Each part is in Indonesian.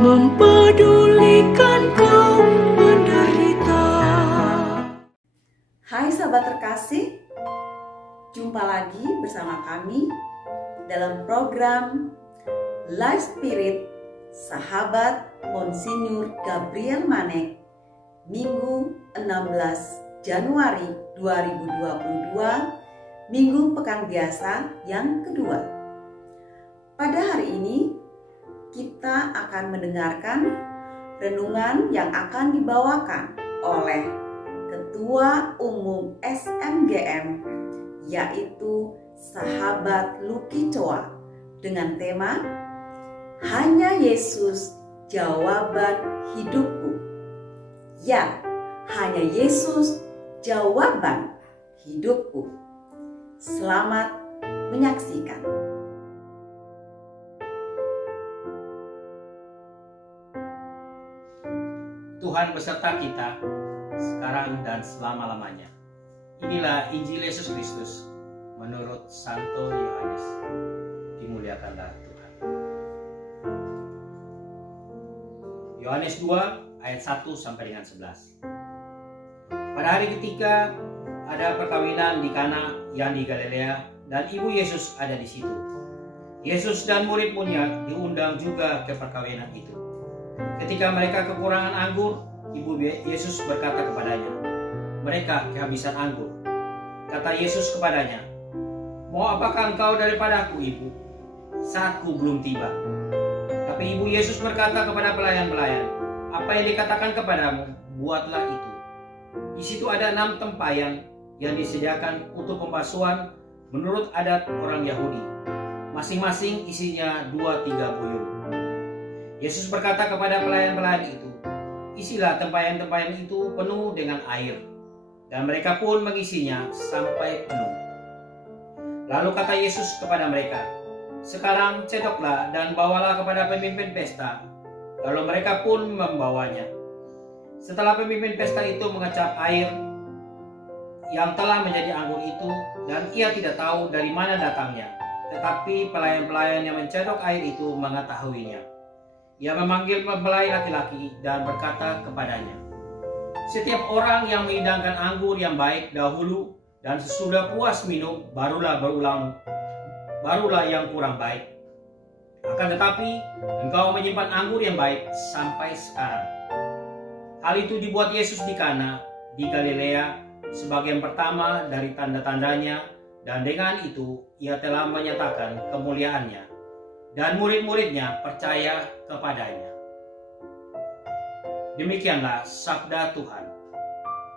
mempedulikan kaum menderita. Hai sahabat terkasih, jumpa lagi bersama kami dalam program Life Spirit Sahabat Monsinyur Gabriel Manek, Minggu 16 Januari 2022, Minggu Pekan Biasa yang kedua. Pada hari ini kita akan mendengarkan renungan yang akan dibawakan oleh Ketua Umum SMGM, yaitu Sahabat Lucky Choa, dengan tema Hanya Yesus Jawaban Hidupku. Ya, hanya Yesus jawaban hidupku. Selamat menyaksikan. Tuhan beserta kita sekarang dan selama-lamanya. Inilah Injil Yesus Kristus menurut Santo Yohanes. Dimuliakanlah Tuhan. Yohanes 2 ayat 1 sampai dengan 11. Pada hari ketiga ada perkawinan di Kana yang di Galilea, dan ibu Yesus ada di situ. Yesus dan murid-muridnya diundang juga ke perkawinan itu. Ketika mereka kekurangan anggur, ibu Yesus berkata kepadanya, "Mereka kehabisan anggur." Kata Yesus kepadanya, "Mau apakah engkau daripadaku, ibu? Saatku belum tiba." Tapi ibu Yesus berkata kepada pelayan-pelayan, "Apa yang dikatakan kepadamu, buatlah itu." Di situ ada 6 tempayan yang disediakan untuk pembasuhan menurut adat orang Yahudi. Masing-masing isinya 2-3 buyung. Yesus berkata kepada pelayan-pelayan itu, "Isilah tempayan-tempayan itu penuh dengan air." Dan mereka pun mengisinya sampai penuh. Lalu kata Yesus kepada mereka, "Sekarang cedoklah dan bawalah kepada pemimpin pesta." Lalu mereka pun membawanya. Setelah pemimpin pesta itu mengecap air yang telah menjadi anggur itu, dan ia tidak tahu dari mana datangnya, tetapi pelayan-pelayan yang mencedok air itu mengetahuinya. Ia memanggil mempelai laki-laki dan berkata kepadanya, "Setiap orang yang menghidangkan anggur yang baik dahulu, dan sesudah puas minum, barulah yang kurang baik. Akan tetapi engkau menyimpan anggur yang baik sampai sekarang." Hal itu dibuat Yesus di Kana di Galilea sebagai yang pertama dari tanda-tandanya, dan dengan itu ia telah menyatakan kemuliaannya, dan murid-muridnya percaya kepadanya. Demikianlah sabda Tuhan.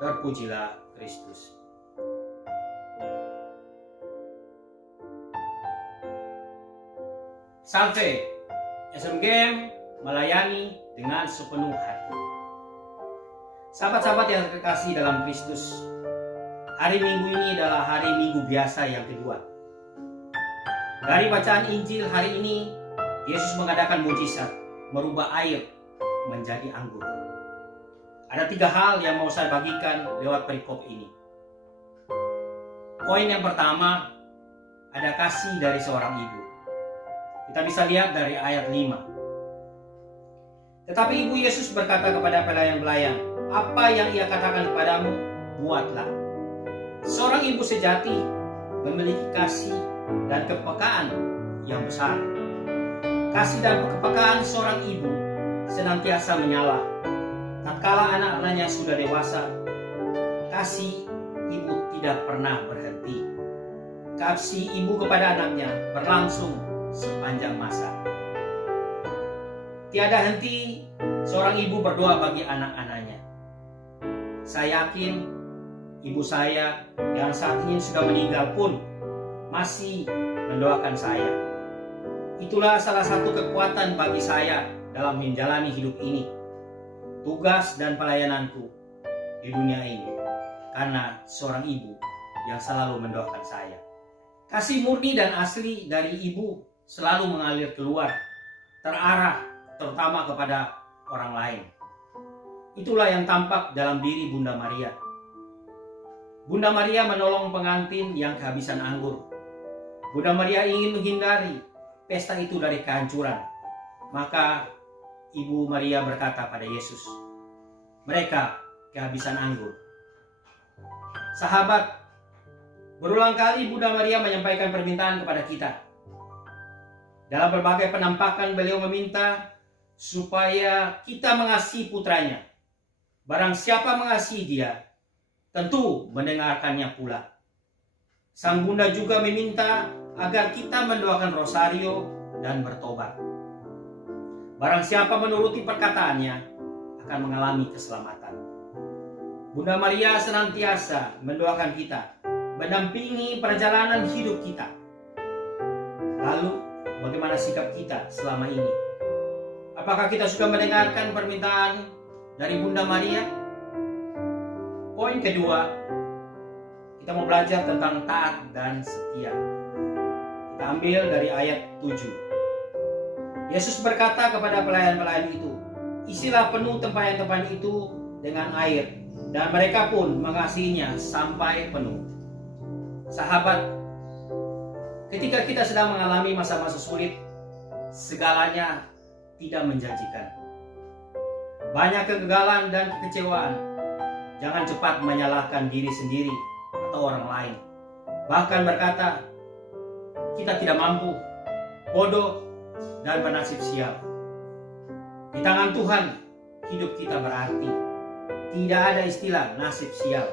Terpujilah Kristus. Salve, SMGM melayani dengan sepenuh hati. Sahabat-sahabat yang terkasih dalam Kristus, hari Minggu ini adalah hari Minggu biasa yang kedua. Dari bacaan Injil hari ini, Yesus mengadakan mujizat merubah air menjadi anggur. Ada 3 hal yang mau saya bagikan lewat perikop ini. Poin yang pertama, ada kasih dari seorang ibu. Kita bisa lihat dari ayat 5. Tetapi ibu Yesus berkata kepada pelayan-pelayan, "Apa yang ia katakan kepadamu, buatlah." Seorang ibu sejati memiliki kasih dan kepekaan yang besar. Kasih dan kepekaan seorang ibu senantiasa menyala. Tatkala anak-anaknya sudah dewasa, kasih ibu tidak pernah berhenti. Kasih ibu kepada anaknya berlangsung sepanjang masa. Tiada henti seorang ibu berdoa bagi anak-anaknya. Saya yakin ibu saya yang saat ini sudah meninggal pun masih mendoakan saya. Itulah salah satu kekuatan bagi saya dalam menjalani hidup ini, tugas dan pelayananku di dunia ini, karena seorang ibu yang selalu mendoakan saya. Kasih murni dan asli dari ibu selalu mengalir keluar, terarah terutama kepada orang lain. Itulah yang tampak dalam diri Bunda Maria. Bunda Maria menolong pengantin yang kehabisan anggur. Bunda Maria ingin menghindari pesta itu dari kehancuran. Maka Ibu Maria berkata pada Yesus, "Mereka kehabisan anggur." Sahabat, berulang kali Bunda Maria menyampaikan permintaan kepada kita. Dalam berbagai penampakan beliau meminta supaya kita mengasihi putranya. Barang siapa mengasihi dia, tentu mendengarkannya pula. Sang Bunda juga meminta agar kita mendoakan rosario dan bertobat. Barang siapa menuruti perkataannya akan mengalami keselamatan. Bunda Maria senantiasa mendoakan kita, mendampingi perjalanan hidup kita. Lalu, bagaimana sikap kita selama ini? Apakah kita sudah mendengarkan permintaan dari Bunda Maria? Poin kedua, kita mau belajar tentang taat dan setia. Kita ambil dari ayat 7. Yesus berkata kepada pelayan-pelayan itu, "Isilah penuh tempayan-tempayan itu dengan air," dan mereka pun mengasihinya sampai penuh. Sahabat, ketika kita sedang mengalami masa-masa sulit, segalanya tidak menjanjikan. Banyak kegagalan dan kekecewaan. Jangan cepat menyalahkan diri sendiri atau orang lain. Bahkan berkata, kita tidak mampu, bodoh, dan bernasib sial. Di tangan Tuhan, hidup kita berarti. Tidak ada istilah nasib sial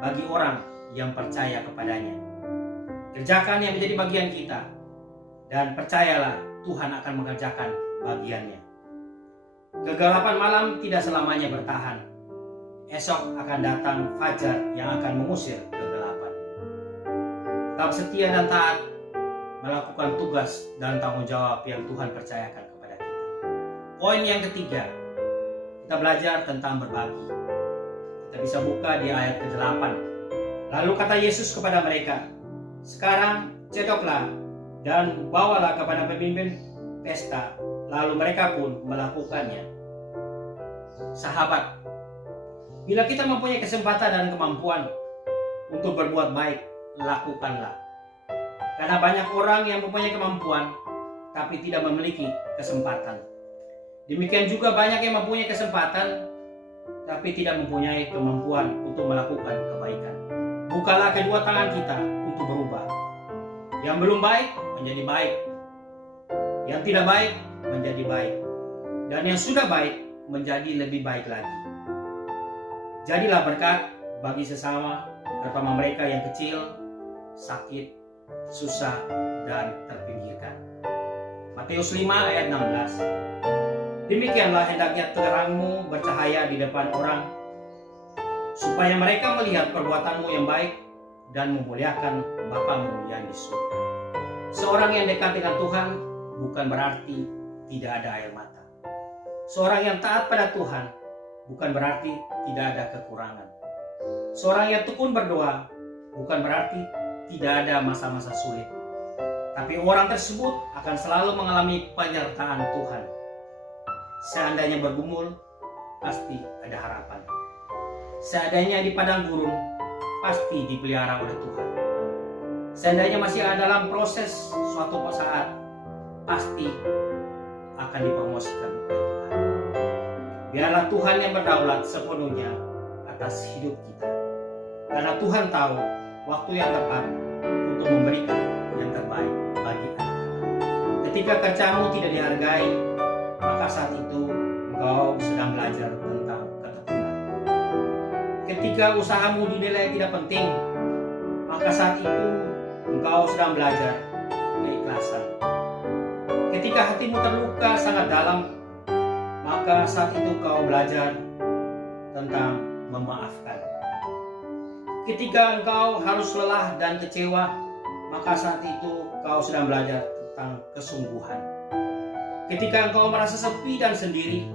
bagi orang yang percaya kepadanya. Kerjakan yang menjadi bagian kita, dan percayalah Tuhan akan mengerjakan bagiannya. Kegelapan malam tidak selamanya bertahan. Esok akan datang fajar yang akan mengusir kegelapan. Tetap setia dan taat melakukan tugas dan tanggung jawab yang Tuhan percayakan kepada kita. Poin yang ketiga, kita belajar tentang berbagi. Kita bisa buka di ayat ke-8. Lalu kata Yesus kepada mereka, "Sekarang cedoklah dan bawalah kepada pemimpin pesta." Lalu mereka pun melakukannya. Sahabat, bila kita mempunyai kesempatan dan kemampuan untuk berbuat baik, lakukanlah. Karena banyak orang yang mempunyai kemampuan, tapi tidak memiliki kesempatan. Demikian juga banyak yang mempunyai kesempatan, tapi tidak mempunyai kemampuan untuk melakukan kebaikan. Bukalah kedua tangan kita untuk berubah. Yang belum baik menjadi baik. Yang tidak baik menjadi baik. Dan yang sudah baik menjadi lebih baik lagi. Jadilah berkat bagi sesama, terutama mereka yang kecil, sakit, susah, dan terpinggirkan. Matius 5 ayat 16. Demikianlah hendaknya terangmu bercahaya di depan orang, supaya mereka melihat perbuatanmu yang baik dan memuliakan Bapamu yang di surga. Seorang yang dekat dengan Tuhan bukan berarti tidak ada air mata. Seorang yang taat pada Tuhan bukan berarti tidak ada kekurangan. Seorang yang tekun berdoa bukan berarti tidak ada masa-masa sulit. Tapi orang tersebut akan selalu mengalami penyertaan Tuhan. Seandainya bergumul, pasti ada harapan. Seandainya di padang gurun, pasti dipelihara oleh Tuhan. Seandainya masih ada dalam proses suatu saat, pasti akan dipromosikan oleh Tuhan. Biarlah Tuhan yang berdaulat sepenuhnya atas hidup kita. Karena Tuhan tahu waktu yang tepat untuk memberikan yang terbaik bagi anak-anak. Ketika kerjamu tidak dihargai, maka saat itu engkau sedang belajar tentang ketekunan. Ketika usahamu dinilai tidak penting, maka saat itu engkau sedang belajar keikhlasan. Ketika hatimu terluka sangat dalam, maka saat itu kau belajar tentang memaafkan. Ketika engkau harus lelah dan kecewa, maka saat itu kau sedang belajar tentang kesungguhan. Ketika engkau merasa sepi dan sendiri,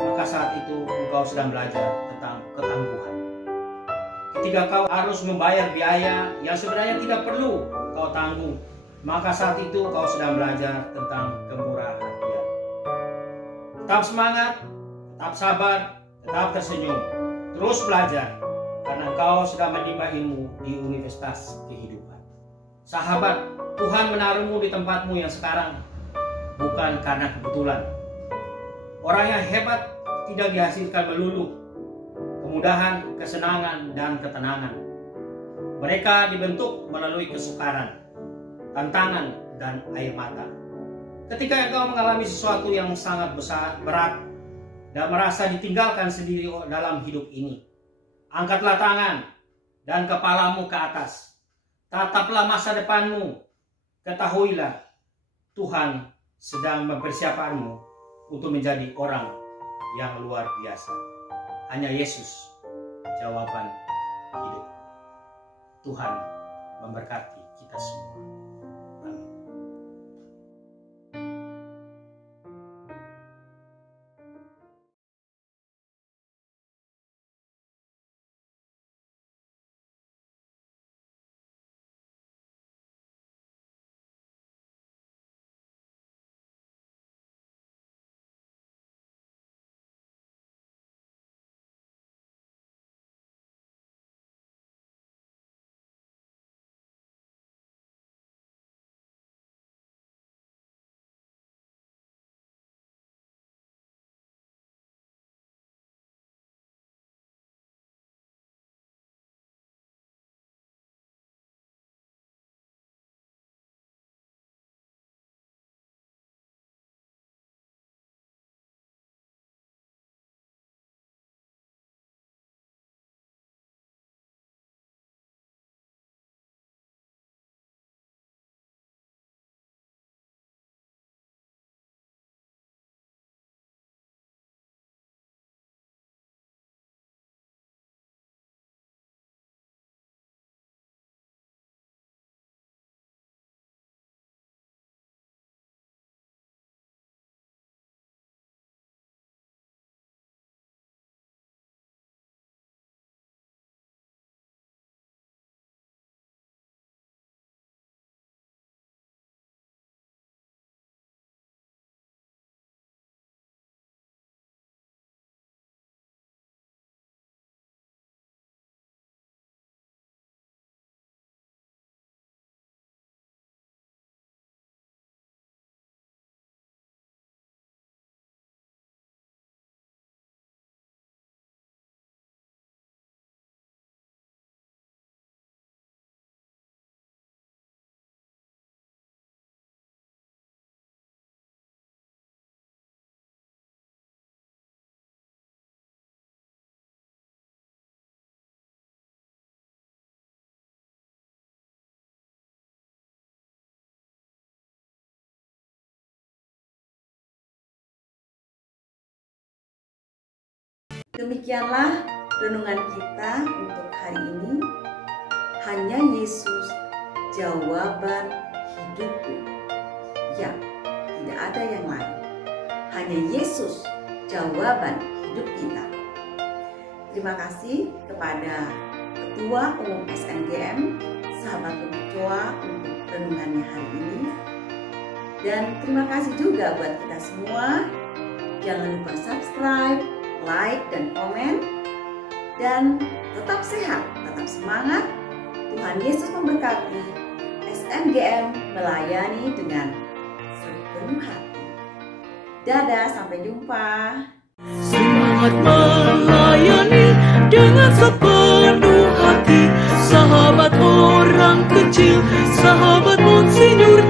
maka saat itu engkau sedang belajar tentang ketangguhan. Ketika kau harus membayar biaya yang sebenarnya tidak perlu kau tanggung, maka saat itu kau sedang belajar tentang kemurahan hatian. Tetap semangat, tetap sabar, tetap tersenyum, terus belajar, karena kau sedang menimba ilmu di Universitas Kehidupan. Sahabat, Tuhan menaruhmu di tempatmu yang sekarang bukan karena kebetulan. Orang yang hebat tidak dihasilkan melulu kemudahan, kesenangan, dan ketenangan. Mereka dibentuk melalui kesukaran, tantangan, dan air mata. Ketika engkau mengalami sesuatu yang sangat besar, berat, dan merasa ditinggalkan sendiri dalam hidup ini, angkatlah tangan dan kepalamu ke atas. Tataplah masa depanmu. Ketahuilah, Tuhan sedang mempersiapkanmu untuk menjadi orang yang luar biasa. Hanya Yesus jawaban hidup. Tuhan memberkati kita semua. Amin. Demikianlah renungan kita untuk hari ini. Hanya Yesus jawaban hidupku. Ya, tidak ada yang lain. Hanya Yesus jawaban hidup kita. Terima kasih kepada Ketua Umum SNGM, Sahabat Bekecoa, untuk renungannya hari ini. Dan terima kasih juga buat kita semua. Jangan lupa subscribe, like, dan komen. Dan tetap sehat, tetap semangat. Tuhan Yesus memberkati. SNGM melayani dengan sepenuh hati. Dadah, sampai jumpa. Semangat melayani dengan sepenuh hati. Sahabat orang kecil, sahabat Monsinyur